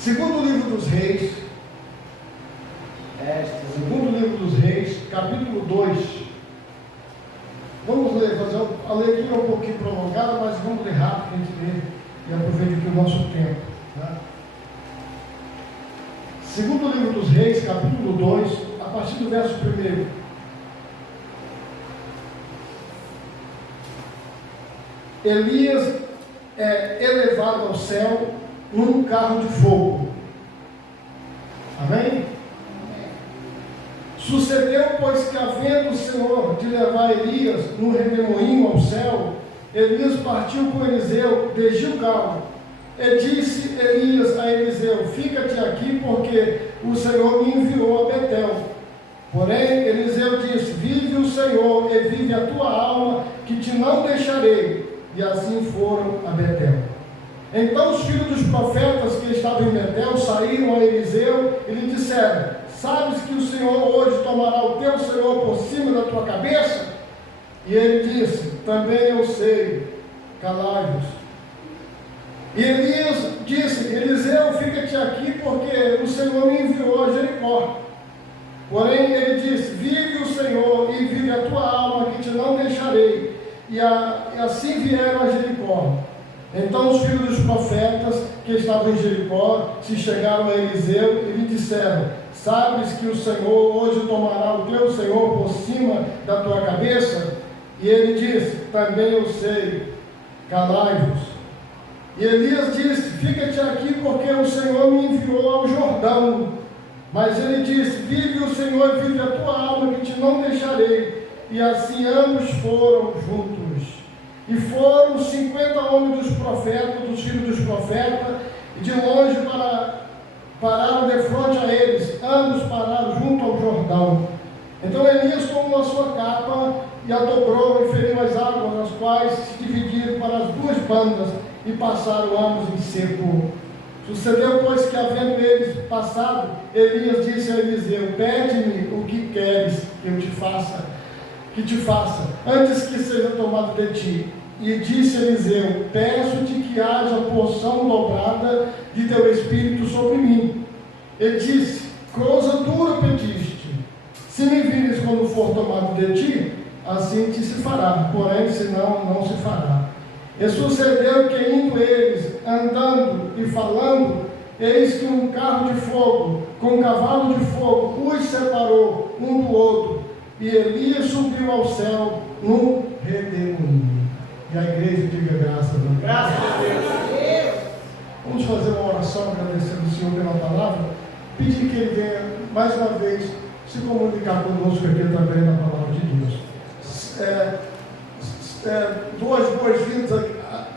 Segundo livro dos Reis, capítulo 2. Vamos ler, fazer a leitura um pouquinho prolongada, mas vamos ler rápido para a gente ler e aproveitar aqui o nosso tempo. Tá? Segundo livro dos Reis, capítulo 2, a partir do verso 1. Elias é elevado ao céu num carro de fogo. Amém? Sucedeu, pois, que havendo o Senhor de levar Elias num redemoinho ao céu, Elias partiu com Eliseu de Gilgal. E disse Elias a Eliseu: fica-te aqui, porque o Senhor me enviou a Betel. Porém, Eliseu disse: vive o Senhor e vive a tua alma, que te não deixarei. E assim foram a Betel. Então os filhos dos profetas que estavam em Betel saíram a Eliseu e lhe disseram: sabes que o Senhor hoje tomará o teu Senhor por cima da tua cabeça? E ele disse: também eu sei, calai-vos. E Elias disse: Eliseu, fica-te aqui, porque o Senhor me enviou a Jericó. Porém ele disse: vive o Senhor e vive a tua alma, que te não deixarei. E assim vieram a Jericó. Então os filhos dos profetas que estavam em Jericó se chegaram a Eliseu e lhe disseram: sabes que o Senhor hoje tomará o teu Senhor por cima da tua cabeça? E ele disse: também eu sei, calai-vos. E Elias disse: fica-te aqui, porque o Senhor me enviou ao Jordão. Mas ele disse: vive o Senhor e vive a tua alma, que te não deixarei. E assim ambos foram juntos. E foram 50 homens dos profetas, dos filhos dos profetas, e de longe pararam de frente a eles. Ambos pararam junto ao Jordão. Então Elias tomou a sua capa e a dobrou e feriu as águas, as quais se dividiram para as duas bandas, e passaram ambos em seco. Sucedeu, pois, que havendo eles passado, Elias disse a Eliseu: pede-me o que queres que eu te faça, antes que seja tomado de ti. E disse Eliseu: peço-te que haja porção dobrada de teu espírito sobre mim. Ele disse: coisa dura pediste. Se me vires quando for tomado de ti, assim te se fará, porém senão não se fará. E sucedeu que, indo eles, andando e falando, eis que um carro de fogo, com um cavalo de fogo, os separou um do outro, e Elias subiu ao céu num redemoinho. E a igreja diga graças a Deus. Graças a Deus. Vamos fazer uma oração agradecendo o Senhor pela palavra, pedir que Ele venha mais uma vez se comunicar conosco aqui também na palavra de Deus.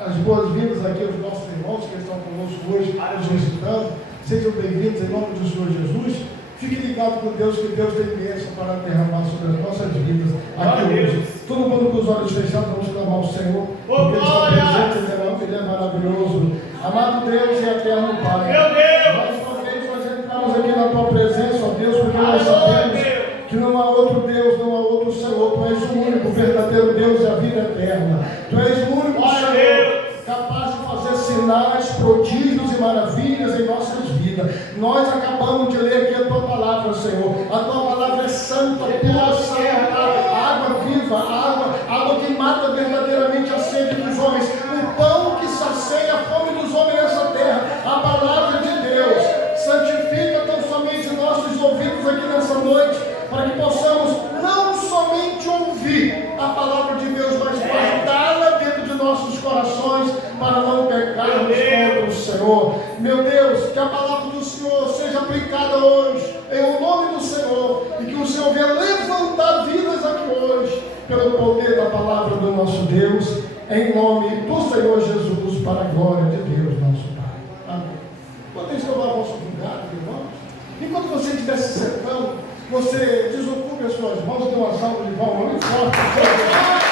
As boas-vindas aqui aos nossos irmãos que estão conosco hoje, nos visitando. Sejam bem-vindos em nome do Senhor Jesus. Fique ligado com Deus, que Deus tem bênção para derramar sobre as nossas vidas aqui hoje. Todo mundo com os olhos fechados, vamos clamar ao Senhor, porque Ele está presente, Ele é maravilhoso. Amado Deus e eterno Pai, mais uma vez nós entramos aqui na Tua presença, ó Deus, porque nós sabemos que não há outro Deus, não há outro Senhor. Tu és o único verdadeiro Deus e a vida eterna. Tu és o único Senhor capaz de fazer sinais, prodígios e maravilhas em nossas vidas. Nós acabamos de ler aqui a Tua palavra, Senhor. A Tua palavra é santa, pura, santa, água viva, água que mata verdadeiramente a sede dos homens, o pão que sacia a fome dos homens nessa terra, a palavra de Deus. Santifica tão somente nossos ouvidos aqui nessa noite, para que possamos não somente ouvir a palavra de Deus, mas guardá-la dentro de nossos corações, para não pecarmos contra o Senhor. Meu Deus, que a palavra do Senhor seja aplicada hoje, em nome do Senhor, e que o Senhor venha levantar vidas aqui hoje, pelo poder da palavra do nosso Deus, em nome do Senhor Jesus, para a glória de Deus, nosso Pai. Amém. Podemos tomar o nosso lugar, irmãos? Enquanto você estiver se sentando, você desocupe as suas mãos, dê uma salva de palmas muito forte. Aleluia!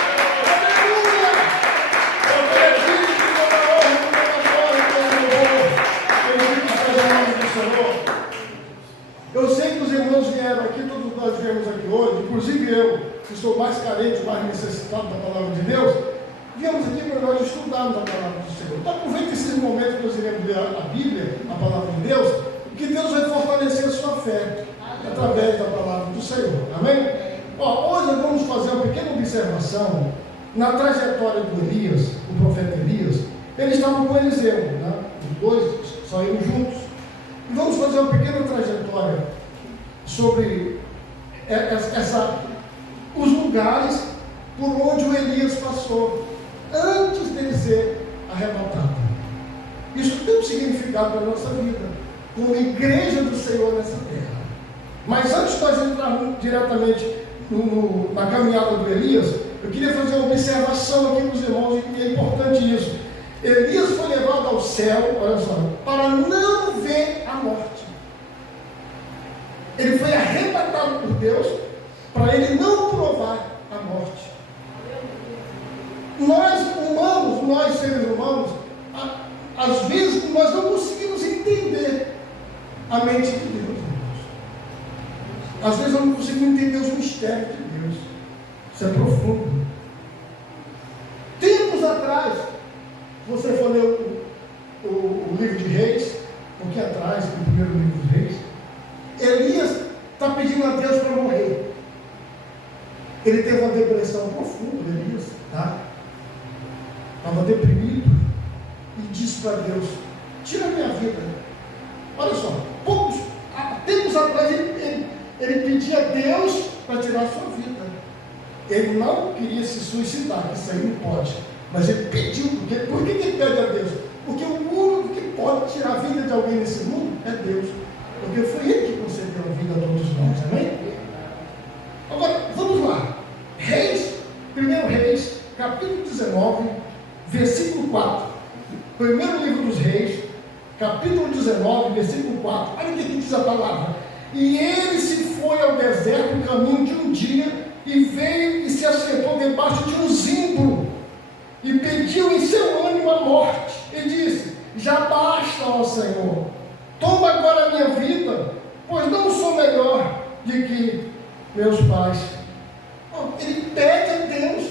Eu sei que os irmãos vieram aqui, todos nós viemos aqui hoje, inclusive eu, que sou mais carente, mais necessitado da palavra de Deus, viemos aqui para nós estudarmos a palavra do Senhor. Então aproveite esses momentos que nós iremos ler a Bíblia, a palavra de Deus, observação, na trajetória do Elias, o profeta Elias, eles estavam com Eliseu, né? Os dois saíram juntos. E vamos fazer uma pequena trajetória sobre os lugares por onde o Elias passou, antes dele ser arrebatado. Isso tem um significado para a nossa vida, como igreja do Senhor nessa terra. Mas antes de nós entrarmos diretamente na caminhada do Elias, eu queria fazer uma observação aqui para os irmãos, e é importante isso. Elias foi levado ao céu, olha só, para não ver a morte. Ele foi arrebatado por Deus para ele não provar a morte. Nós humanos, nós seres humanos, às vezes nós não conseguimos entender a mente de Deus. Às vezes eu não consigo entender os mistérios de Deus. Isso é profundo. Tempos atrás, se você for ler o livro de Reis, um pouquinho atrás, o primeiro livro dos Reis, Elias está pedindo a Deus para morrer. Ele teve uma depressão profunda, Elias, tá? Estava deprimido e disse para Deus: tira a minha vida. Olha só, tempos atrás ele pedia a Deus para tirar a sua vida. Ele não queria se suicidar, isso aí não pode. Mas ele pediu, por que ele pede a Deus? Porque o único que pode tirar a vida de alguém nesse mundo é Deus. Porque foi Ele que concedeu a vida a todos nós, amém? Agora, vamos lá. Reis, 1 Reis, capítulo 19, versículo 4. Primeiro livro dos Reis, capítulo 19, versículo 4. Olha o que diz a palavra. E ele se foi ao deserto no caminho de um dia, e veio e se assentou debaixo de um zimbro, e pediu em seu ânimo a morte, e disse: já basta, ó Senhor, toma agora a minha vida, pois não sou melhor do que meus pais. Ele pede a Deus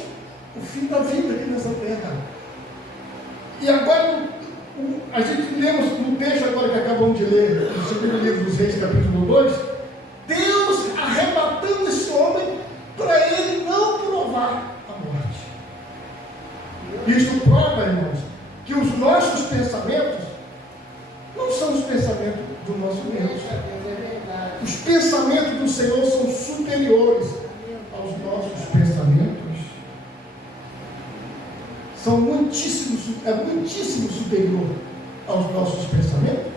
o fim da vida aqui nessa terra. E agora, a gente lemos no texto agora que acabamos de ler, no segundo livro dos Reis, capítulo 2, Deus arrebatando esse homem para ele não provar a morte. Isto prova, irmãos, que os nossos pensamentos não são os pensamentos do nosso Deus. Os pensamentos do Senhor são superiores aos nossos pensamentos. São muitíssimo superior aos nossos pensamentos.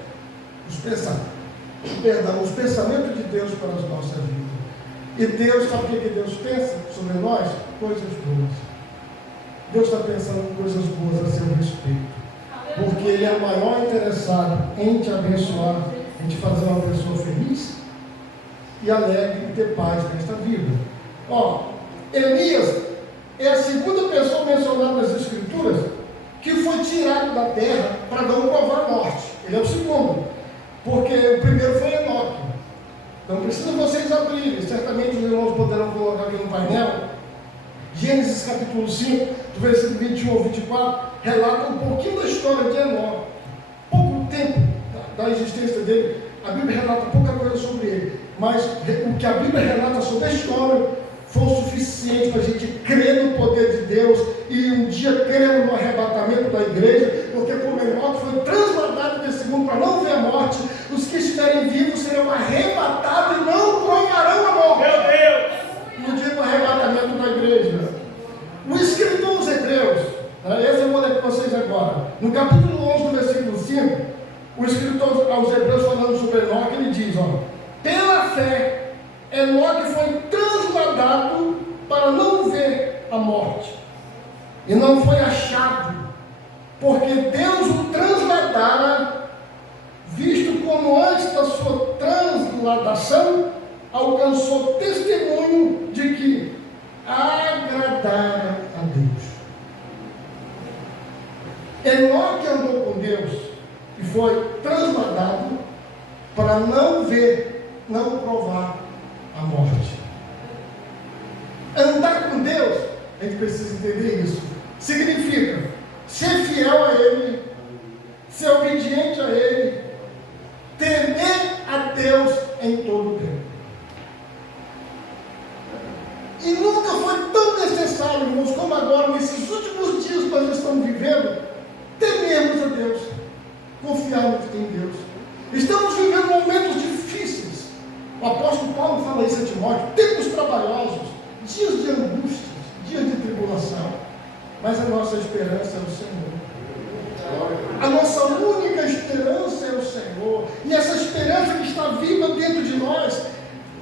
Os pensamentos de Deus para as nossas vidas. E Deus, sabe o que Deus pensa sobre nós? Coisas boas. Deus está pensando em coisas boas a seu respeito. Porque Ele é o maior interessado em te abençoar, em te fazer uma pessoa feliz e alegre e ter paz nesta vida. Elias é a segunda pessoa mencionada nas Escrituras que foi tirado da terra para não provar a morte. Ele é o segundo, porque o primeiro foi Enoque. Não precisa vocês abrirem, certamente os irmãos poderão colocar aqui no painel. Gênesis capítulo 5, do versículo 21 ao 24, relata um pouquinho da história de Enoque. Pouco tempo da existência dele, a Bíblia relata pouca coisa sobre ele, mas o que a Bíblia relata sobre este homem foi o suficiente para a gente crer no poder de Deus e um dia crer no arrebatamento da igreja, porque como Enoque foi transladado desse mundo para não ver a morte, os que estiverem vivos serão arrebatados e não provarão a morte. Meu Deus! No dia do arrebatamento da igreja. O escritor aos Hebreus, esse eu vou ler com vocês agora, no capítulo 11, do versículo 5, o escritor aos Hebreus falando sobre Enoque, ele diz, pela fé, Enoque foi transladado para não ver a morte, e não foi achado, porque Deus o transladara, visto como antes da sua transladação, alcançou testemunho de que agradara a Deus. Enoque andou com Deus e foi transladado para não ver, não provar a morte. Andar com Deus, a gente precisa entender isso, significa ser fiel a Ele, ser obediente a Ele, temer a Deus em todo o tempo. E nunca foi tão necessário Estamos vivendo momentos difíceis. O apóstolo Paulo fala isso a Timóteo: tempos trabalhosos, dias de angústia, dias de tribulação. Mas a nossa esperança é o Senhor. A nossa única esperança é o Senhor. E essa esperança que está viva dentro de nós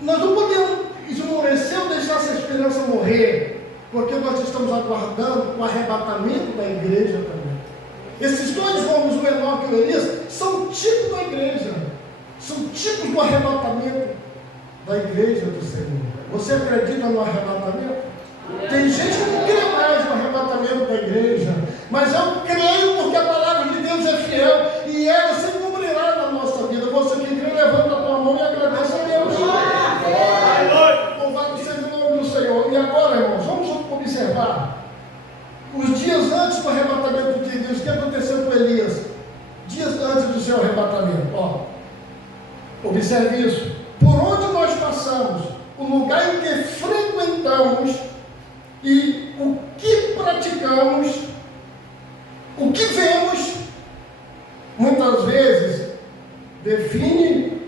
não podemos esmorecer ou deixar essa esperança morrer, porque nós estamos aguardando o arrebatamento da igreja também. Esses dois homens, o Enoque e o Elias, são tipos da igreja, são tipos do arrebatamento da igreja do Senhor. Você acredita no arrebatamento? Tem gente que não crê mais no arrebatamento da igreja, mas eu creio porque a palavra de Deus é fiel e ela se cumprirá na nossa vida. Você que crê, levanta a tua mão e agradece a Deus. Louvado seja o nome do Senhor. E agora, irmãos, vamos observar os dias antes do arrebatamento de Deus. O que aconteceu com Elias? Dias antes do seu arrebatamento. Observe isso. Por onde nós passamos, o lugar em que frequentamos e o que praticamos, o que vemos, muitas vezes define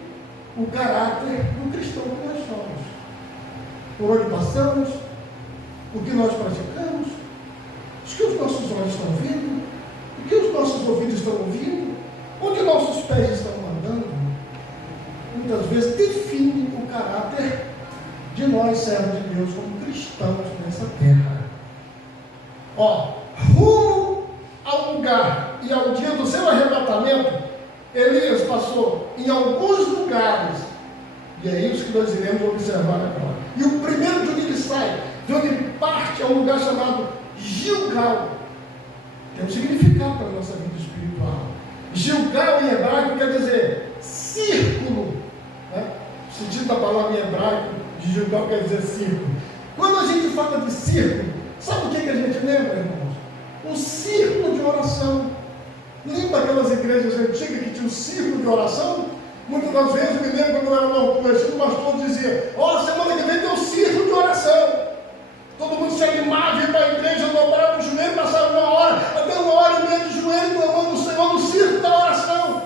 o caráter do cristão que nós somos. Por onde passamos, o que nós praticamos, o que os nossos olhos estão vendo, o que os nossos ouvidos estão ouvindo, onde nossos pés estão andando, muitas vezes define o caráter de nós, servos de Deus, como cristãos nessa terra. Rumo ao lugar e ao dia do seu arrebatamento, Elias passou em alguns lugares, e é isso que nós iremos observar agora. E o primeiro de onde ele sai, de onde ele parte, é um lugar chamado Gilgal. Tem um significado para a nossa vida espiritual. Gilgal em hebraico quer dizer círculo, né? O sentido da palavra em hebraico de Gilgal quer dizer círculo. Quando a gente fala de círculo, sabe o que a gente lembra, irmãos? O círculo de oração. Lembra aquelas igrejas antigas que tinham um círculo de oração? Muitas das vezes, eu me lembro quando eu era novo convertido, o pastor dizia: semana que vem tem um círculo de oração. Todo mundo se animava, ia para a igreja, dobrava o joelho, passava até uma hora e meia de joelho, clamando o Senhor no círculo da oração.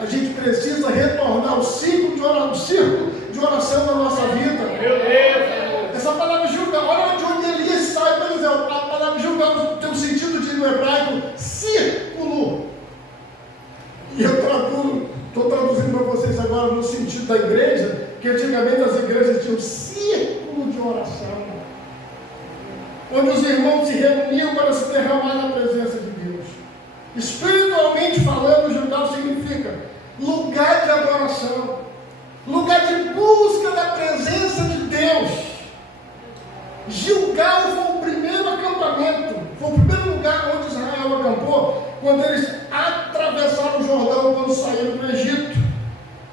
A gente precisa retornar ao círculo de oração na nossa vida. Meu Deus! Essa palavra julgar, olha de onde Elias sai, por exemplo, a palavra julgar tem um sentido de, no hebraico, círculo. E eu estou traduzindo para vocês agora no sentido da igreja, que antigamente as igrejas tinham círculo de oração, onde os irmãos se reuniam para se derramar na presença de Deus. Espiritualmente falando, Gilgal significa lugar de adoração, lugar de busca da presença de Deus. Gilgal foi o primeiro acampamento, foi o primeiro lugar onde Israel acampou, quando eles atravessaram o Jordão, quando saíram do Egito.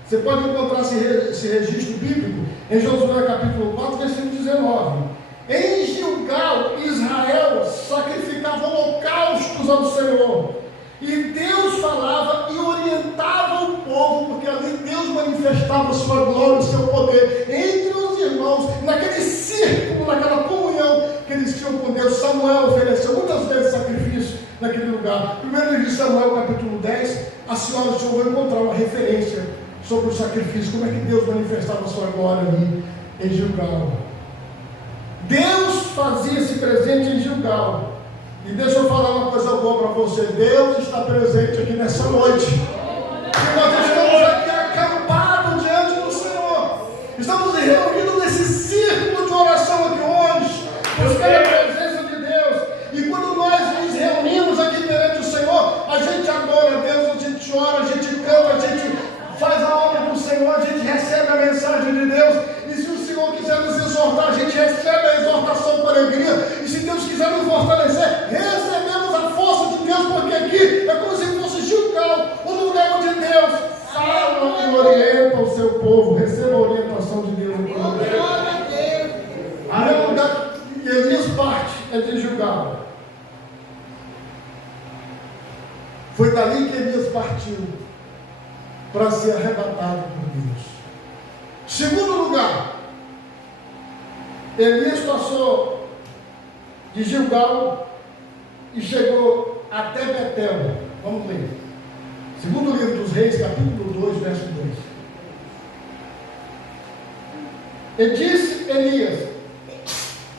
Você pode encontrar esse registro bíblico em Josué capítulo 4, versículo 19. Em Gilgal, Israel sacrificava holocaustos ao Senhor. E Deus falava e orientava o povo, porque ali Deus manifestava a sua glória, o seu poder entre os irmãos, naquele círculo, naquela comunhão que eles tinham com Deus. Samuel ofereceu muitas vezes sacrifício naquele lugar. Primeiro livro de Samuel, capítulo 10, a senhora do Senhor vai encontrar uma referência sobre o sacrifício, como é que Deus manifestava a sua glória ali em Gilgal. Deus fazia-se presente em Gilgal. E deixa eu falar uma coisa boa para você: Deus está presente aqui nessa noite. E nós estamos aqui acampados diante do Senhor. Estamos reunidos nesse círculo de oração aqui hoje, buscando a presença de Deus. E quando nós nos reunimos aqui perante o Senhor, a gente adora a Deus, a gente ora, a gente canta, a gente faz a obra do Senhor, a gente recebe a mensagem de Deus. E se o Senhor quiser nos exortar, a gente recebe a exortação com alegria. E se Deus quiser nos fortalecer, recebemos a força de Deus, porque aqui é como se fosse Gilgal, o lugar onde Deus fala e orienta o seu povo. Receba a orientação de Deus. Aí é o lugar que Elias parte, é de Gilgal. Foi dali que Elias partiu para ser arrebatado por Deus. Segundo lugar, Elias passou de Gilgal e chegou até Betel. Vamos ler. Segundo livro dos Reis, capítulo 2, verso 2. E disse Elias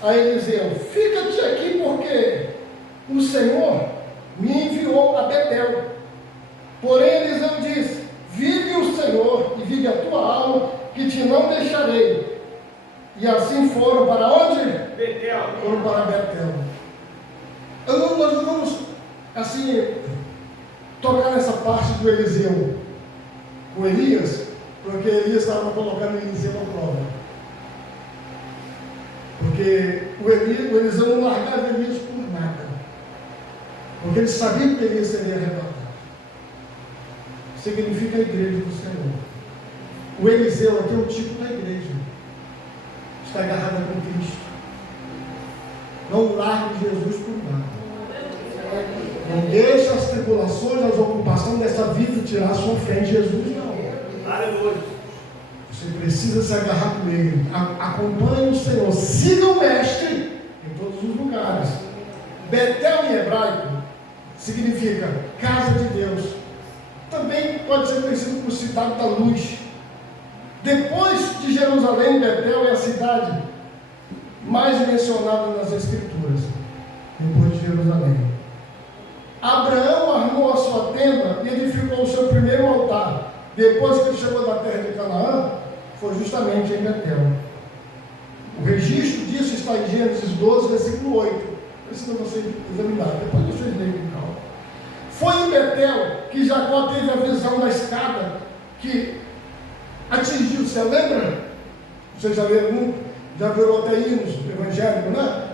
a Eliseu: fica-te aqui, porque o Senhor me enviou a Betel. Porém Eliseu disse: vive o Senhor e vive a tua alma, que te não deixarei. E assim foram para onde? Betel. Foram para Betel. Nós não vamos, assim, tocar nessa parte do Eliseu com Elias, porque Elias estava colocando Eliseu na prova. Porque o Eliseu não largava Elias por nada. Porque ele sabia que Elias seria arrebatado. Significa a igreja do Senhor. O Eliseu aqui é o tipo da igreja. Está agarrada com Cristo. Não largue Jesus por nada. Não deixe as tribulações, as ocupações dessa vida tirar a sua fé em Jesus, não. Aleluia. Você precisa se agarrar com Ele. Acompanhe o Senhor. Siga o Mestre em todos os lugares. Betel em hebraico significa casa de Deus. Também pode ser conhecido como cidade da luz. Depois de Jerusalém, Betel é a cidade mais mencionada nas Escrituras. Depois de Jerusalém. Abraão armou a sua tenda e edificou o seu primeiro altar. Depois que ele chegou da terra de Canaã, foi justamente em Betel. O registro disso está em Gênesis 12, versículo 8. Precisa você examinar, depois vocês leem com calma. Foi em Betel que Jacó teve a visão da escada que atingiu o céu. Lembra? Vocês já leram, já virou até hinos evangélicos, né?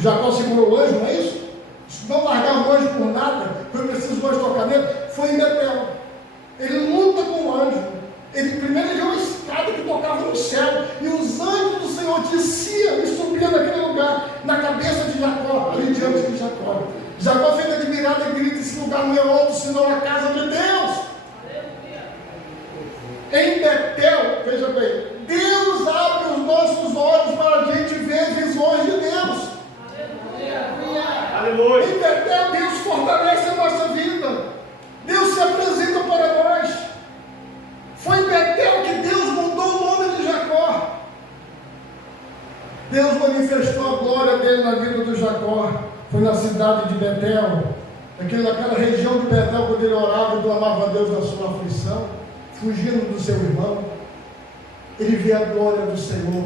Jacó segurou o anjo, não é isso? Não largava o anjo por nada, foi preciso o anjo tocar nele. Foi em Betel. Ele luta com o anjo. Ele primeiro viu uma escada que tocava no céu, e os anjos do Senhor desciam e subiam naquele lugar, na cabeça de Jacó, ali diante de Jacó. Jacó fica admirado e grita: esse lugar não é outro senão a casa de Deus. Em Betel, veja bem, Deus abre os nossos olhos para a gente ver visões de Deus. Aleluia. Em Betel, Deus fortalece a nossa vida. Deus se apresenta para nós. Foi em Betel que Deus mudou o nome de Jacó. Deus manifestou a glória dele na vida do Jacó. Foi na cidade de Betel, naquela região de Betel, quando ele orava e clamava a Deus na sua aflição, fugindo do seu irmão. Ele via a glória do Senhor.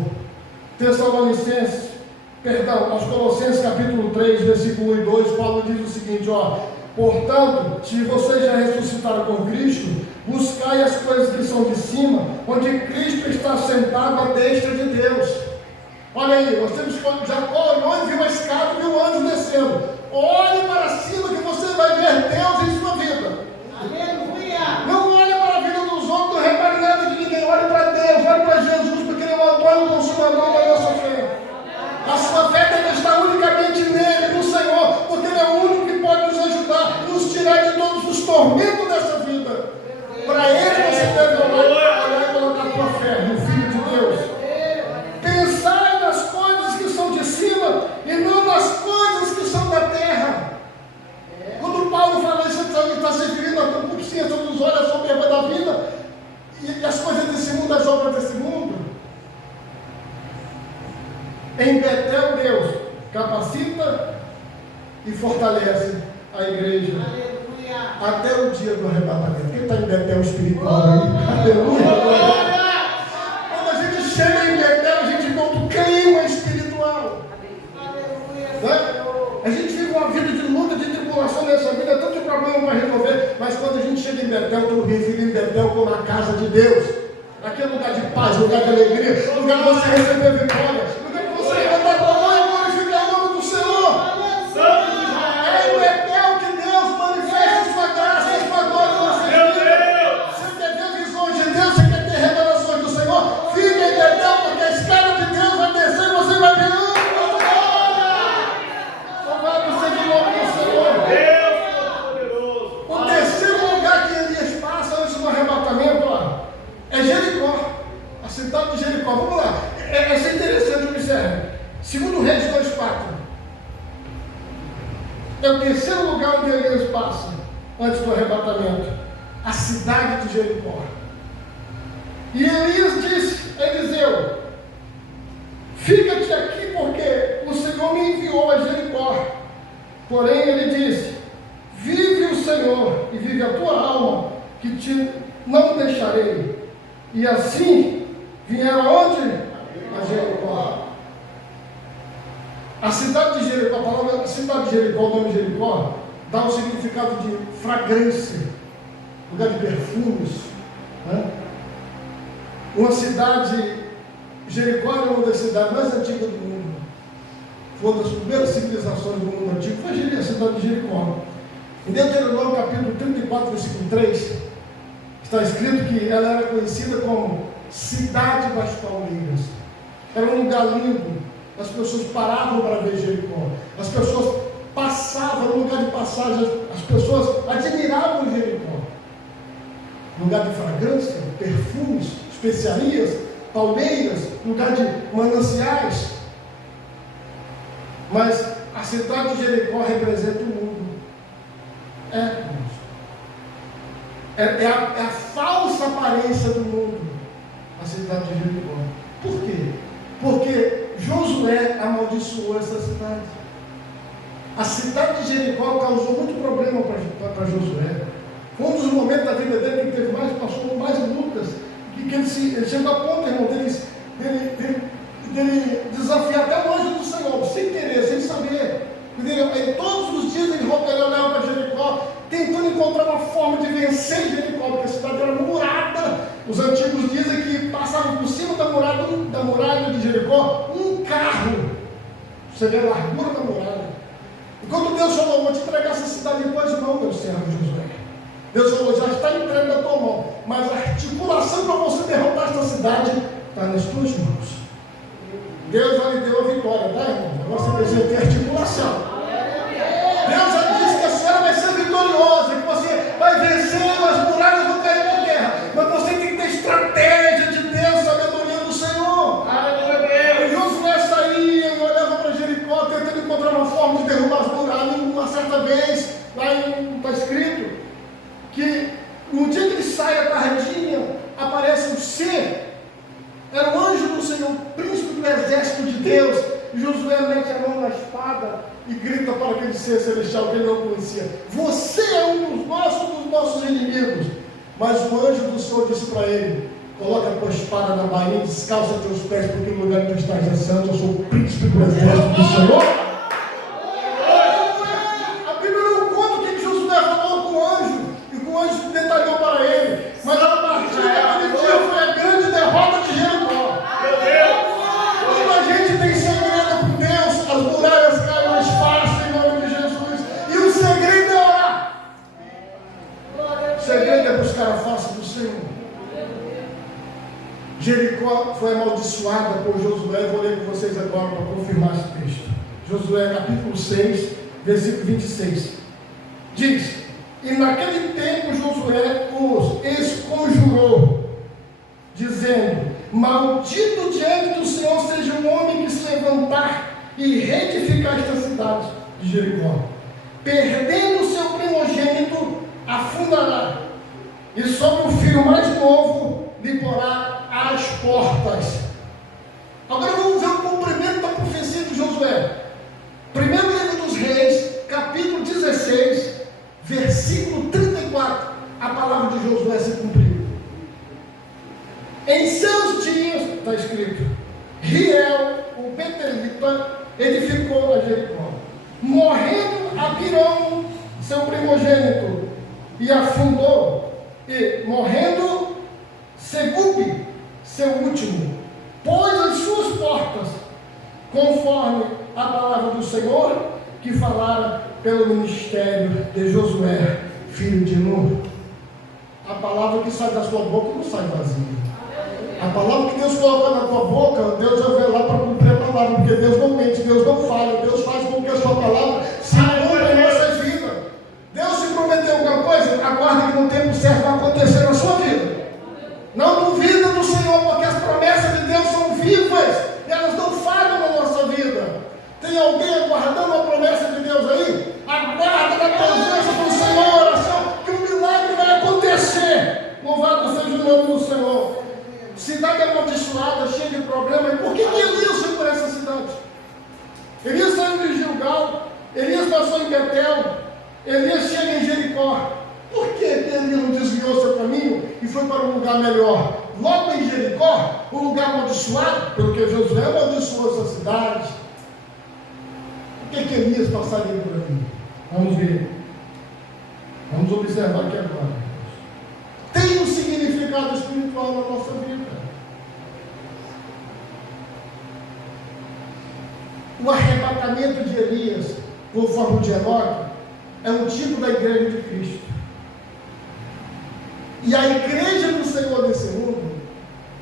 Aos Colossenses capítulo 3, versículo 1 e 2, Paulo diz o seguinte: portanto, se vocês já ressuscitaram com Cristo, buscai as coisas que são de cima, onde Cristo está sentado à destra de Deus. Olha aí, nós temos que Jacó olhou e viu a escada e viu o anjo descendo. Olhe para cima que você vai ver Deus em sua vida. Aleluia. Não olhe para a vida dos outros, não repare nada de ninguém. Olhe para Deus, olhe para Jesus, porque Ele é o autor e consumador da nossa fé. A sua fé deve estar unicamente nele, no Senhor, porque Ele é o único que pode nos ajudar e nos tirar de todos os tormentos dessa vida. Para Ele você deve olhar e colocar a tua fé no Filho de Deus. Pensai nas coisas que são de cima e não nas coisas que são da terra. Quando Paulo fala isso, ele está se referindo à concupiscência dos olhos, a soberba da vida e as coisas desse mundo, as obras desse mundo. Em Betel, Deus capacita e fortalece a igreja. Aleluia. Até o dia do arrebatamento. Quem está em Betel espiritual aí? Aleluia. Quando a gente chega em Betel, a gente encontra o clima espiritual. Né? A gente vive uma vida de luta, de tribulação nessa vida, tanto problema para resolver, mas quando a gente chega em Betel, eu me refiro em Betel como a casa de Deus. Aquele lugar de paz, lugar de alegria, lugar que você receber vitória, lugar que você levantar a mão e glorificar o nome do Senhor. É em Betel que Deus manifesta sua graça e sua glória na nossa vida. Você quer ver visões de Deus, você quer ter revelações do Senhor? Fique em Betel, porque a escada de Deus vai descer e você vai ver. Louvado seja o nome do Senhor. O terceiro lugar que Elias passa antes do arrebatamento é Jericó, a cidade de Jericó. Vamos lá, é interessante, observe. Segundo Reis 2,4. É o terceiro lugar onde Elias passa antes do arrebatamento. cidade de Jericó. E Elias disse a Eliseu: fica-te aqui, porque o Senhor me enviou a Jericó. Porém ele disse: vive o Senhor e vive a tua alma, que te não deixarei. E assim vieram onde? A Jericó. A cidade de Jericó, a palavra cidade de Jericó, o nome Jericó, dá o significado de fragrância, lugar de perfumes, né? Uma cidade, Jericó era uma das cidades mais antigas do mundo. Foi uma das primeiras civilizações do mundo antigo, foi a cidade de Jericó. Em Deuteronômio capítulo 34, versículo 3, está escrito que ela era conhecida como cidade das palmeiras. Era um lugar lindo, as pessoas paravam para ver Jericó, as pessoas passavam, no lugar de passagem, as pessoas admiravam Jericó. Lugar de fragrância, perfumes, especiarias, palmeiras, lugar de mananciais. Mas a cidade de Jericó representa o mundo. É a falsa aparência do mundo, a cidade de Jericó. Por quê? Porque Josué amaldiçoou essa cidade. A cidade de Jericó causou muito problema para Josué. Foi um dos momentos da vida dele que ele teve mais, passou por mais lutas, que ele chegou a ponto, irmão, dele desafiar até o anjo do Senhor, sem querer, sem saber. E todos os dias ele olhava para Jericó, tentando encontrar uma forma de vencer Jericó, porque a cidade era murada. Os antigos dizem que passavam por cima da muralha de Jericó um carro. Você vê a largura da muralha. E quando Deus falou: vou te entregar essa cidade em tuas mãos, meu servo Josué. Deus falou: já está entregue na tua mão, mas a articulação para você derrotar essa cidade está nas tuas mãos. Deus já lhe deu a vitória, tá, irmão? Agora você precisa ter articulação. Deus já disse que a senhora vai ser vitoriosa, que você vai vencer, as muralhas vão cair por terra. Mas você tem que ter estratégia de Deus, sabedoria do Senhor. E Josué saía e olhava para Jericó, tentando encontrar uma forma de derrubar as muralhas. Uma certa vez, lá está escrito que no dia que ele sai à tardinha, aparece um ser. Era o anjo do Senhor, príncipe do exército de Deus. E Josué mete a mão na espada e grita para aquele ser celestial que ele não conhecia: você é um dos nossos inimigos. Mas o anjo do Senhor disse para ele: coloca a tua espada na bainha, descalça teus pés, porque no lugar que tu estás assentado, eu sou o príncipe do exército do Senhor. A Bíblia não conta o que Josué falou com o anjo, e que o anjo detalhou para ele. Mas a partir daquele dia foi a grande derrota de Jericó. Quando a gente tem segredo com Deus, as muralhas caem mais fácil em nome de Jesus. E o segredo é orar. O segredo é buscar a face do Senhor. Jericó foi amaldiçoada por Josué. Eu vou ler com vocês agora para confirmar esse texto. Josué capítulo 6, versículo 26. Diz: e naquele tempo Josué os esconjurou, dizendo: maldito diante do Senhor seja o homem que se levantar e reedificar esta cidade de Jericó. Perdendo o seu primogênito, afundará, e sobre o filho mais novo lhe porá as portas. Agora vamos ver o cumprimento da profecia de Josué. Primeiro livro dos Reis, capítulo 16, versículo 34. A palavra de Josué se cumpriu. Em seus dias, está escrito, Riel, o betelita, edificou a Jericó. Morrendo Abirão, seu primogênito, e afundou. E morrendo Segube, seu último, pôs as suas portas, conforme a palavra do Senhor, que falara pelo ministério de Josué, filho de Nun. A palavra que sai da sua boca não sai vazia. A palavra que Deus coloca na tua boca, Deus vai ver lá para cumprir a palavra, porque Deus não mente, Deus não falha, Deus faz com que a sua palavra se cumpra em nossas vidas. Deus se prometeu alguma coisa, aguarde que no tempo certo vai acontecer na sua vida. Não duvida do Senhor, porque as promessas de Deus são vivas e elas não falham na nossa vida. Tem alguém aguardando a promessa de Deus aí? Aguarda na presença do Senhor, oração, que o milagre vai acontecer. nome do Senhor. Cidade amaldiçoada, cheia de problemas. E por que Elias foi por essa cidade? Elias saiu de Gilgal, Elias passou em Betel, Elias chega em Jericó. Por que Elias não desviou seu caminho e foi para um lugar melhor? Logo em Jericó, um lugar amaldiçoado, porque Josué amaldiçoou essa cidade. Por que Elias passaria por ali? Vamos ver. Vamos observar aqui agora. Tem um significado espiritual na nossa vida. O arrebatamento de Elias, conforme o de Enoque, é um tipo da igreja de Cristo. E a igreja do Senhor desse mundo,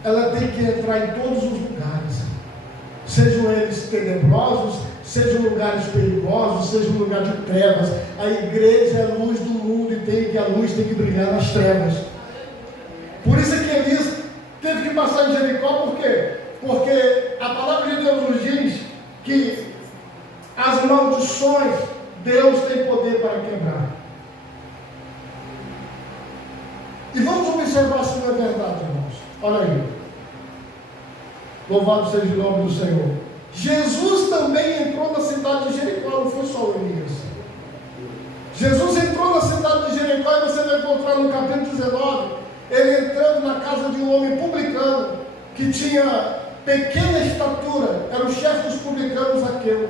ela tem que entrar em todos os lugares, sejam eles tenebrosos, sejam lugares perigosos, seja um lugar de trevas. A igreja é a luz do mundo e a luz tem que brilhar nas trevas. Por isso é que Elias teve que passar em Jericó. Por quê? Porque a palavra de Deus nos diz que as maldições Deus tem poder para quebrar. E vamos observar se não é verdade, irmãos. Olha aí. Louvado seja o nome do Senhor. Jesus também entrou na cidade de Jericó, não foi só Elias. Jesus entrou na cidade de Jericó e você vai encontrar no capítulo 19, ele entrando na casa de um homem publicano, que tinha pequena estatura, era o chefe dos publicanos, Zaqueu.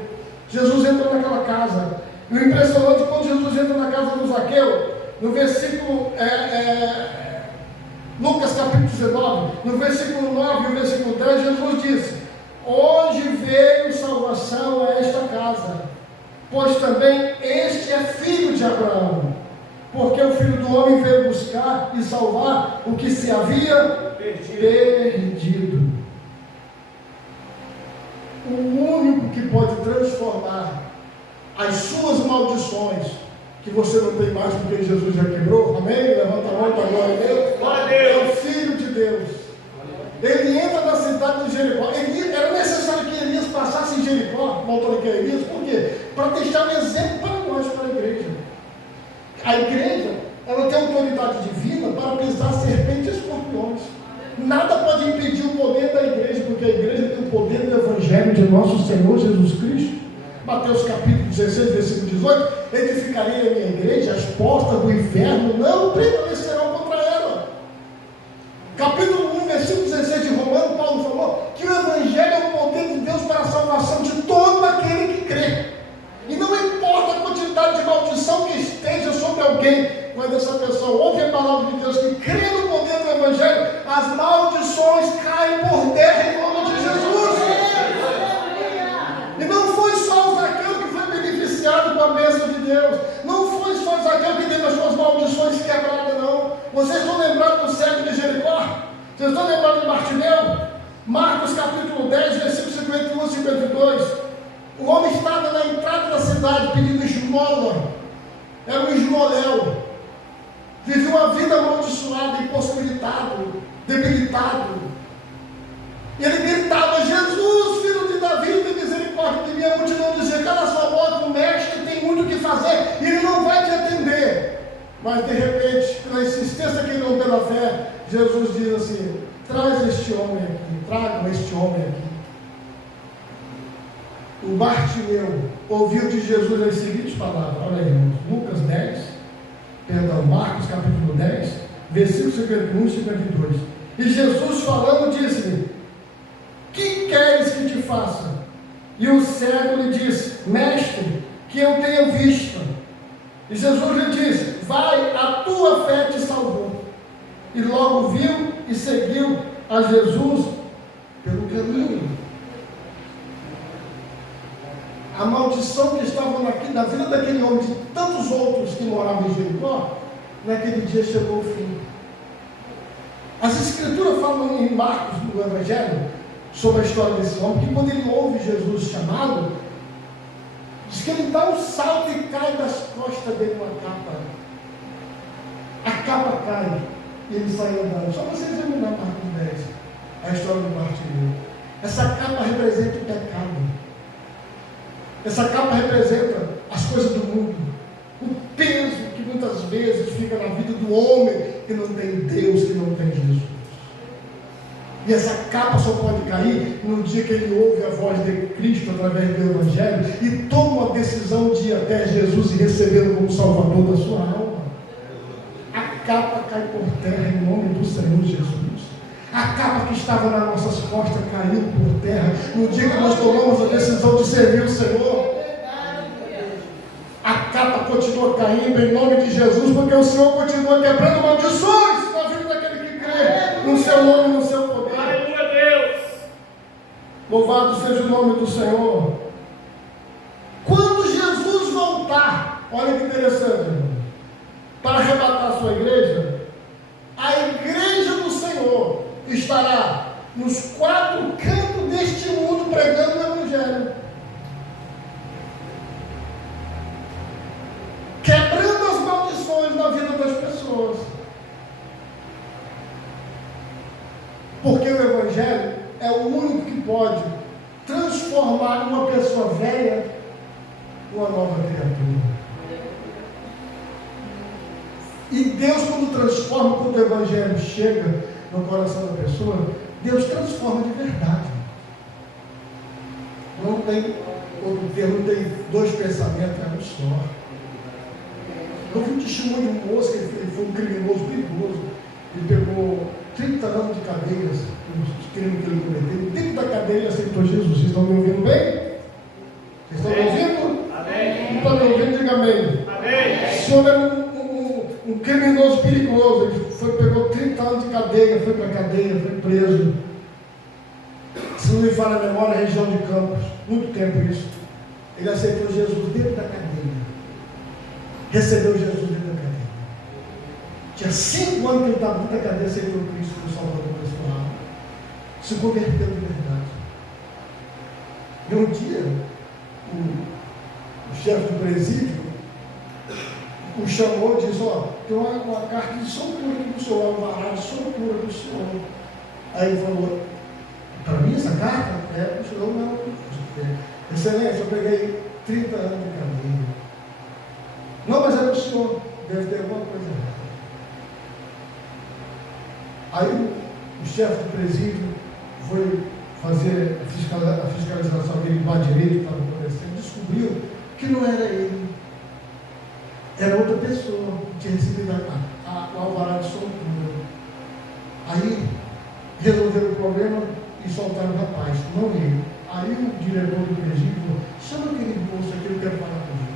Jesus entrou naquela casa. E o impressionante, quando Jesus entra na casa do Zaqueu, no versículo Lucas capítulo 19, no versículo 9 e no versículo 10, Jesus disse: hoje veio salvação a esta casa, pois também este é filho de Abraão, porque o Filho do Homem veio buscar e salvar o que se havia perdido. O único que pode transformar as suas maldições, que você não tem mais porque Jesus já quebrou, amém? Levanta a mão para a glória a Deus. É o Filho de Deus. Ele entra na cidade de Jericó. Era necessário que Elias passasse em Jericó, voltando aqui a Elias, por quê? Para deixar um exemplo para nós, para a igreja. A igreja, ela tem autoridade divina para pisar serpentes e escorpiões. Nada pode impedir o poder da igreja, porque a igreja tem o poder do Evangelho de nosso Senhor Jesus Cristo. Mateus capítulo 16, versículo 18: edificarei a minha igreja, as portas do inferno não prevalecerão contra ela. Capítulo 1, versículo 16 de Romanos, Paulo falou que o Evangelho é o poder de Deus para a salvação de todo aquele que crê. E não importa a quantidade de maldição que esteja sobre alguém, quando essa pessoa ouve a palavra de Deus, que crê no poder do Evangelho, as maldições caem por terra em nome de Jesus. E não foi só o Zaqueu que foi beneficiado com a bênção de Deus. Não foi só o Zaqueu que teve as suas maldições quebradas, não. Vocês estão lembrados do cego de Jericó? Vocês estão lembrados de Bartimeu? Marcos capítulo 10, versículos 51 e 52. O homem estava na entrada da cidade pedindo esmola. Era um esmoléu. Vivia uma vida amaldiçoada, impossibilitado, debilitado. E ele gritava: Jesus, filho de Davi, tem misericórdia de mim. A multidão dizia: cala sua boca, o mestre tem muito o que fazer, e ele não vai te atender. Mas de repente, pela insistência que ele não pela fé, Jesus diz assim: traz este homem aqui, tragam este homem aqui. O Bartimeu ouviu de Jesus as seguintes palavras. Olha aí, irmãos, Marcos capítulo 10, versículos 51 e 52. E Jesus falando disse-lhe: que queres que te faça? E o cego lhe disse: mestre, que eu tenha vista. E Jesus lhe disse: vai, a tua fé te salvou. E logo viu e seguiu a Jesus pelo caminho. A maldição que estava na vida daquele homem, de tantos outros que moravam em Jericó, naquele dia chegou ao fim. As escrituras falam em Marcos, no Evangelho, sobre a história desse homem, que quando ele ouve Jesus chamado, diz que ele dá um salto e cai das costas dele uma capa. A capa cai e ele sai andando. Só vocês examinar Marcos 10, a história do Bartimeu. Essa capa representa o pecado. Essa capa representa as coisas do mundo. O peso que muitas vezes fica na vida do homem que não tem Deus, que não tem Jesus. E essa capa só pode cair no dia que ele ouve a voz de Cristo através do Evangelho e toma uma decisão de ir até Jesus e recebê-lo como Salvador da sua alma. A capa cai por terra em nome do Senhor Jesus. A capa que estava nas nossas costas caiu por terra no dia que nós tomamos a decisão de servir o Senhor. A capa continua caindo em nome de Jesus, porque o Senhor continua quebrando maldições na vida daquele que crê no seu nome, no seu poder. Aleluia, Deus! Louvado seja o nome do Senhor. Quando Jesus voltar, olha que interessante, irmão, para arrebatar a sua igreja, a igreja do Senhor estará nos 4 cantos deste mundo pregando o Evangelho, quebrando as maldições na vida das pessoas, porque o Evangelho é o único que pode transformar uma pessoa velha numa nova criatura. E Deus, quando transforma, quando o Evangelho chega no coração da pessoa, Deus transforma de verdade. Não tem outro termo, não tem 2 pensamentos, é um só. Eu vi um testemunho de um moço que ele foi um criminoso perigoso. Ele pegou 30 anos de cadeia, os crimes que ele cometeu. Dentro da cadeia ele aceitou Jesus. Vocês estão me ouvindo bem? Vocês estão me ouvindo? Amém. Não estão me ouvindo? Diga amém. Amém. O senhor era um criminoso perigoso. Ele pegou 30 anos de cadeia, foi para a cadeia, foi preso. Se não me falha a memória, região de Campos. Muito tempo isso. Ele aceitou Jesus dentro da cadeia. Recebeu Jesus dentro da cadeia. Tinha 5 anos que ele estava dentro da cadeia, aceitou Cristo como Salvador da sua alma. Se converteu de verdade. E um dia, o chefe do presídio o chamou e disse: ó, tem uma carta de soltura aqui do senhor, uma varada de soltura do senhor. Aí ele falou: para mim essa carta? É, o senhor não. Excelência, eu peguei 30 anos de cadeia. Não, mas era o senhor, deve ter alguma coisa errada. Aí o chefe do presídio foi fazer a fiscalização dele do lado direito que estava acontecendo, descobriu que não era ele, era outra pessoa que tinha recebido o alvará de soltura. Aí resolveram o problema e soltaram o rapaz, não ele. Aí o diretor do presídio falou: chama aquele moço aqui, eu quero falar com ele.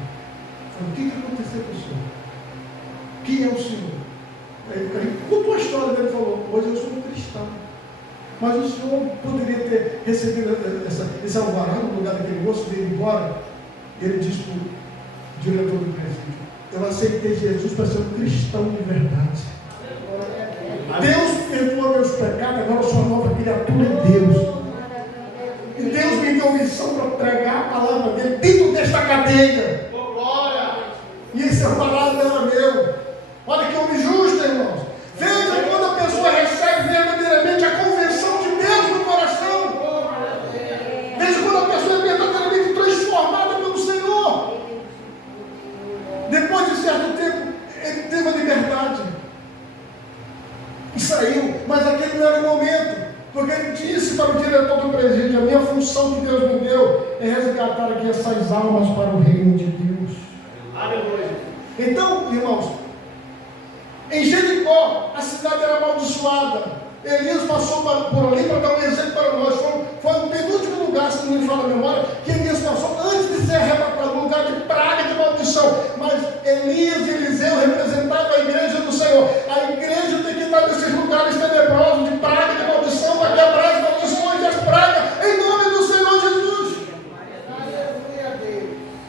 Falei: o que aconteceu com o senhor? Quem é o senhor? Aí o cara contou a história dele e falou: hoje eu sou um cristão. Mas o senhor poderia ter recebido esse alvará no lugar daquele moço e ir embora? Ele disse para o diretor do presídio: eu aceitei Jesus para ser um cristão de verdade. Deus perdoa meus pecados, agora eu sou uma nova criatura em Deus. E Deus me deu missão para pregar a palavra dele dentro desta cadeia. E esse alvará não era meu. Olha que homem justo, irmãos. Veja quando a pessoa recebe verdadeiramente a convenção de Deus no coração. Veja quando a pessoa é verdadeiramente transformada pelo Senhor. Depois de certo tempo, ele teve a liberdade e saiu, mas aquele não era o momento, porque ele disse para o diretor do presídio: a minha função que Deus me deu é resgatar aqui essas almas para o reino de Deus. Aleluia. Então, irmãos, em Jericó, a cidade era amaldiçoada. Elias passou por ali para dar um exemplo para nós. Foi o penúltimo lugar, se não me fala a memória, que Elias passou antes de ser arrebatado, um lugar de praga, de maldição. Mas Elias e Eliseu representavam a igreja do Senhor. A igreja tem que estar nesses lugares tenebrosos, de praga, de maldição, para quebrar as maldições e as pragas, em nome do Senhor Jesus.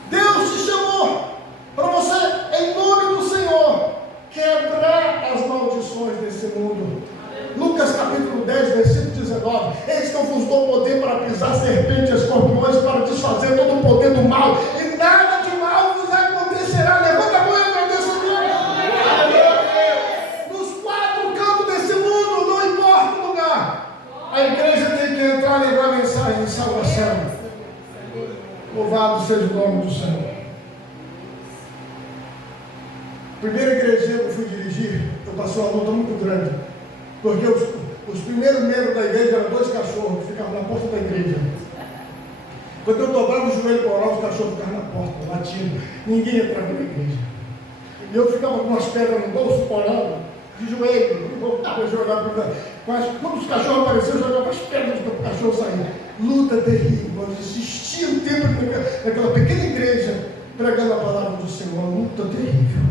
Deus te chamou para você, em nome do Senhor, quebrar as maldições desse mundo. Lucas capítulo 10, versículo 19: eis que eu vos dou poder para pisar serpentes e escorpiões, para desfazer todo o poder do mal, e nada de mal vos acontecerá. Levanta a mão e agradeça a Deus. Nos 4 cantos desse mundo, não importa o lugar, a igreja tem que entrar e levar a mensagem de salvação. Louvado seja o nome do Senhor. Primeira igreja que eu fui dirigir, passou uma luta muito grande, porque os primeiros membros da igreja eram 2 cachorros que ficavam na porta da igreja. Quando eu dobrava o joelho para orar, os cachorros ficavam na porta, latindo, ninguém entrava na igreja. E eu ficava com umas pedras no bolso, orando, de joelho, voltava a jogar para mas quando os cachorros apareciam, eu jogava as pedras para o cachorro sair. Luta terrível, nós insistia o tempo naquela pequena igreja, pregando a palavra do Senhor, luta terrível.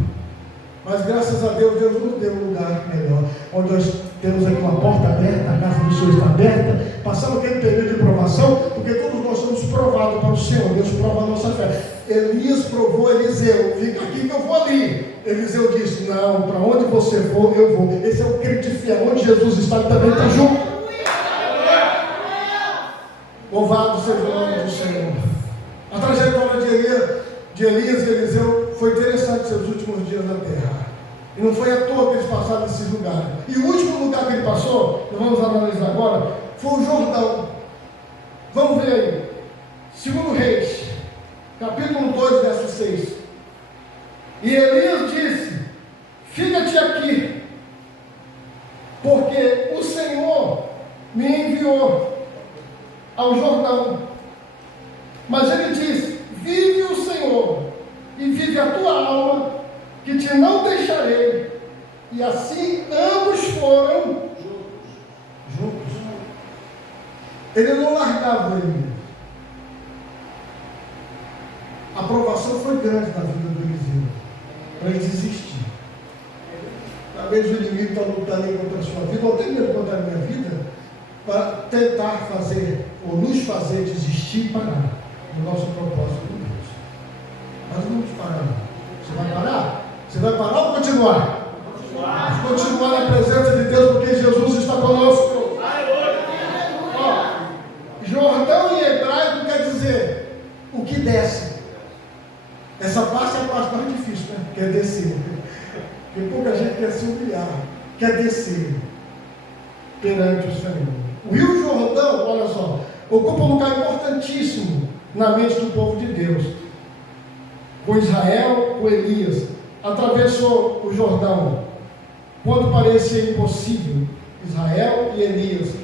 Mas graças a Deus, Deus nos deu um lugar melhor, onde nós temos aqui uma porta aberta, a casa do Senhor está aberta, passamos aquele período de provação, porque todos nós somos provados para o Senhor, Deus prova a nossa fé. Elias provou Eliseu, fica aqui que eu vou ali. Eliseu disse, não, para onde você for, eu vou. Esse é o crente fiel, onde Jesus está, ele também está junto. Louvado seja o nome do Senhor. A trajetória de Elias e Eliseu foi interessante seus últimos dias na terra. E não foi à toa que eles passaram nesses lugares. E o último lugar que ele passou, nós vamos analisar agora, foi o Jordão. Vamos ver aí. 2 Reis, capítulo 2, verso 6. E Elias disse, fica-te aqui, porque o Senhor me enviou ao Jordão. Mas ele disse, vive o Senhor, e vive a tua alma, que te não deixarei. E assim ambos foram juntos. Ele não largava ele. A aprovação foi grande na vida do Eliseu, para ele desistir. Talvez o inimigo está lutando contra a sua vida, ou até mesmo contra a minha vida, para tentar fazer, ou nos fazer desistir e parar do nosso propósito com Deus. Mas não vamos parar. Você vai parar? Você vai parar ou continuar? Vamos continuar na presença de Deus, porque Jesus está conosco. Ó, Jordão em hebraico quer dizer o que desce. Essa parte é a parte mais difícil, né? Que é descer. Porque pouca gente quer se humilhar, quer descer perante o Senhor. O Rio Jordão, olha só, ocupa um lugar importantíssimo na mente do povo de Deus. Com Israel, com Elias, atravessou o Jordão quando parecia impossível. Israel e Elias,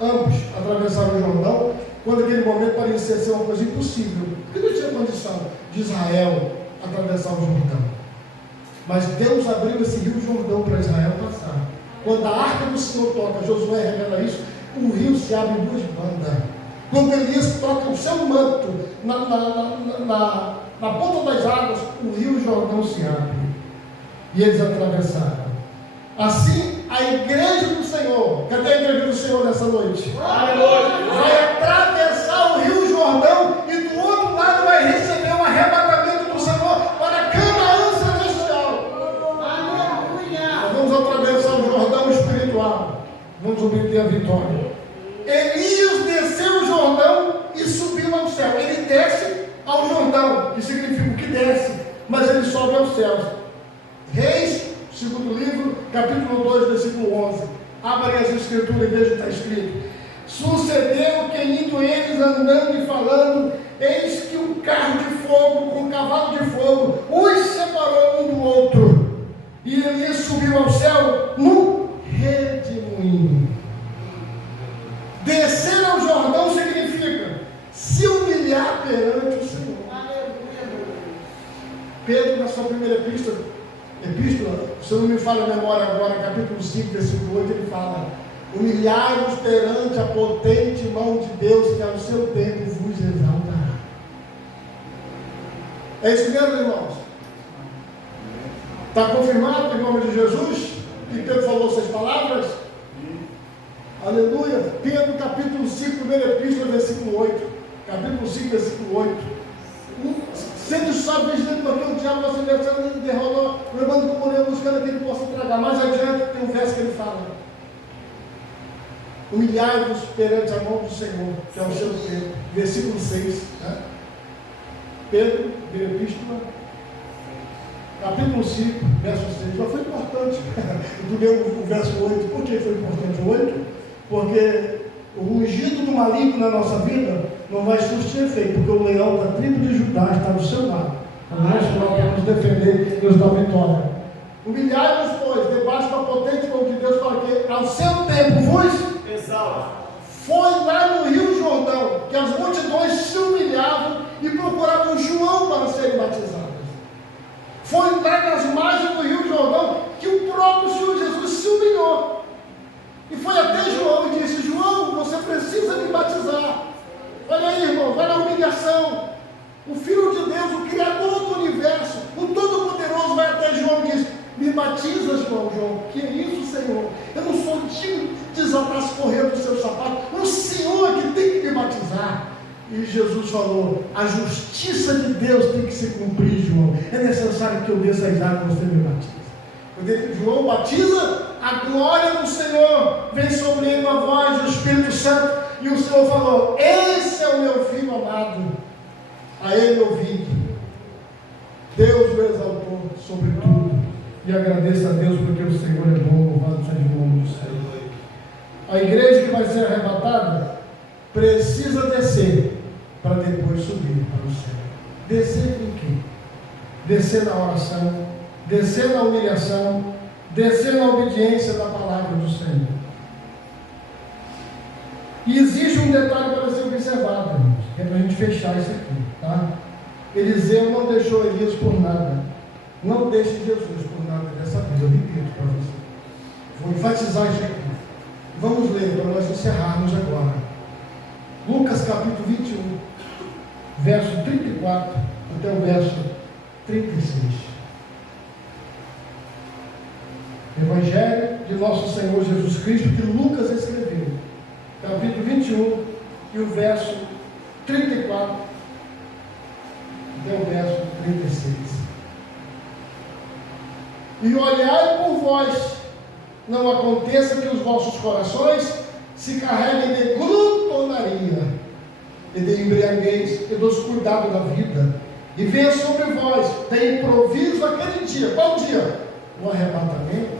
ambos atravessaram o Jordão quando aquele momento parecia ser uma coisa impossível, porque não tinha condição de Israel atravessar o Jordão. Mas Deus abriu esse rio Jordão para Israel passar. Quando a arca do Senhor toca, Josué revela isso, o rio se abre em 2 bandas. Quando Elias toca o seu manto na ponta das águas, o rio Jordão se abre. E eles atravessaram. Assim, a igreja do Senhor, cadê a igreja do Senhor nessa noite? Vai atravessar o rio Jordão e do outro lado vai receber o arrebatamento do Senhor para Canaã celestial. Nós vamos atravessar o Jordão espiritual. Vamos obter a vitória. Elias desceu o Jordão e subiu ao céu. Ele desce ao Jordão, que significa o que desce, mas ele sobe aos céus. Reis, segundo livro, capítulo 2, versículo 11. Abre as escrituras e veja o que está escrito. Sucedeu que indo eles andando e falando, eis que um carro de fogo, com um cavalo de fogo, os separou um do outro. E Elias subiu ao céu num redemoinho. Descer ao Jordão significa se humilhar perante o Senhor. Pedro, na sua primeira epístola, se eu não me falha a memória agora, capítulo 5, versículo 8, ele fala: humilhai-vos perante a potente mão de Deus, que ao seu tempo vos exaltará. É isso mesmo, irmãos? Está confirmado em nome de Jesus? Que Pedro falou essas palavras? Aleluia. Pedro, capítulo 5, primeira epístola, versículo 8. Capítulo 5, versículo 8. Sendo só vigilante, porque o diabo nosso adversário derrolou, levando como leão, buscando que ele possa tragar. Mais adiante tem um verso que ele fala: humilhai-vos perante a mão do Senhor, que é o seu tempo. Versículo 6. Né? Pedro, primeira epístola, capítulo 5, verso 6. Já foi importante. Eu peguei o verso 8. Por que foi importante o 8? Porque o ungido do maligno na nossa vida não vai surtir efeito, porque o leão da tribo de Judá está do seu lado. Nós vamos defender e nos dar vitória. Humilhai-vos, pois, debaixo da ao seu tempo vos Exalta. foi lá no Rio Jordão que as multidões se humilhavam e procuravam João para serem batizadas. Foi lá nas margens do Rio Jordão que o próprio Senhor Jesus se humilhou. E foi até João e disse: João, você precisa me batizar. Olha aí, irmão, vai na humilhação. O Filho de Deus, o Criador do Universo, o Todo-Poderoso, vai até João e diz: me batiza, João. Que é isso, Senhor? Eu não sou digno de desatar as correias do seu sapato. O Senhor é que tem que me batizar. E Jesus falou: a justiça de Deus tem que se cumprir, João. É necessário que eu desça as águas e você me batiza. Quando João batiza, a glória do Senhor vem sobre ele, a voz do Espírito Santo. E o Senhor falou: esse é o meu filho amado, a ele ouvi. Deus o exaltou sobre tudo. E agradeça a Deus porque o Senhor é bom, louvado seja o nome do Senhor. A igreja que vai ser arrebatada precisa descer para depois subir para o céu. Descer em quê? Descer na oração, descer na humilhação, descer na obediência da palavra do Senhor. E existe um detalhe para ser observado, irmãos, que é para a gente fechar isso aqui, tá? Eliseu não deixou Elias por nada. Não deixe Jesus por nada dessa vida. Eu repito para você. Vou enfatizar isso aqui. Vamos ler para nós encerrarmos agora. Lucas capítulo 21, verso 34 até o verso 36. Evangelho de nosso Senhor Jesus Cristo, que Lucas escreveu. Capítulo 21 e o verso 34 até o verso 36. E olhai por vós, não aconteça que os vossos corações se carreguem de glutonaria e de embriaguez e dos cuidados da vida, e venha sobre vós de improviso aquele dia. Qual dia? O arrebatamento,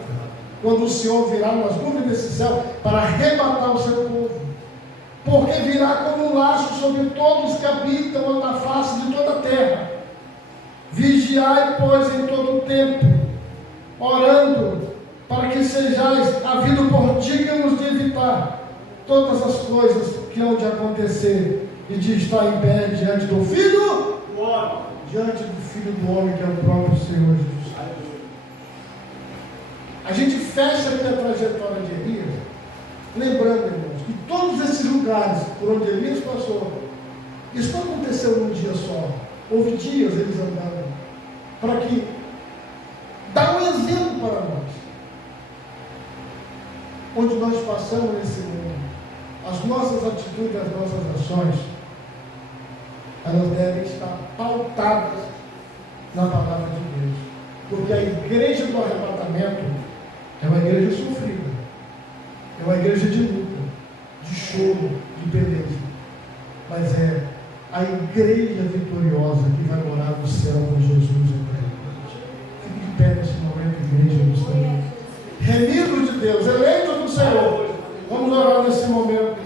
quando o Senhor virá nas nuvens desse céu para arrebatar o seu povo, porque virá como um laço sobre todos que habitam na face de toda a terra. Vigiai, pois, em todo o tempo, orando, para que sejais havido por dignos de evitar todas as coisas que hão de acontecer e de estar em pé diante do Filho do Homem, diante do Filho do Homem, que é o próprio Senhor Jesus. A gente fecha aqui a trajetória de Elias, lembrando, irmãos, que todos esses lugares por onde Elias passou, isso não aconteceu num dia só. Houve dias eles andando, para que dá um exemplo para nós. Onde nós passamos nesse mundo, as nossas atitudes, as nossas ações, elas devem estar pautadas na palavra de Deus. Porque a igreja do arrebatamento é uma igreja sofrida, é uma igreja de luta, de choro, de beleza, mas é a igreja vitoriosa que vai morar no céu com Jesus eternamente. Fique de pé nesse momento, igreja do Senhor. Remidos de Deus, eleitos do Senhor. Vamos orar nesse momento.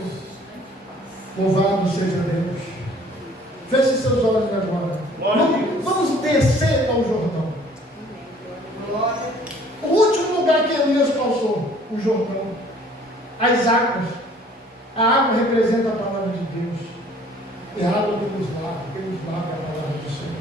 Louvado seja Deus. Feche seus olhos agora. Vamos descer ao Jordão. O último lugar que Elias passou, o Jordão. As águas. A água representa a palavra de Deus. É a água que nos lava a palavra do Senhor.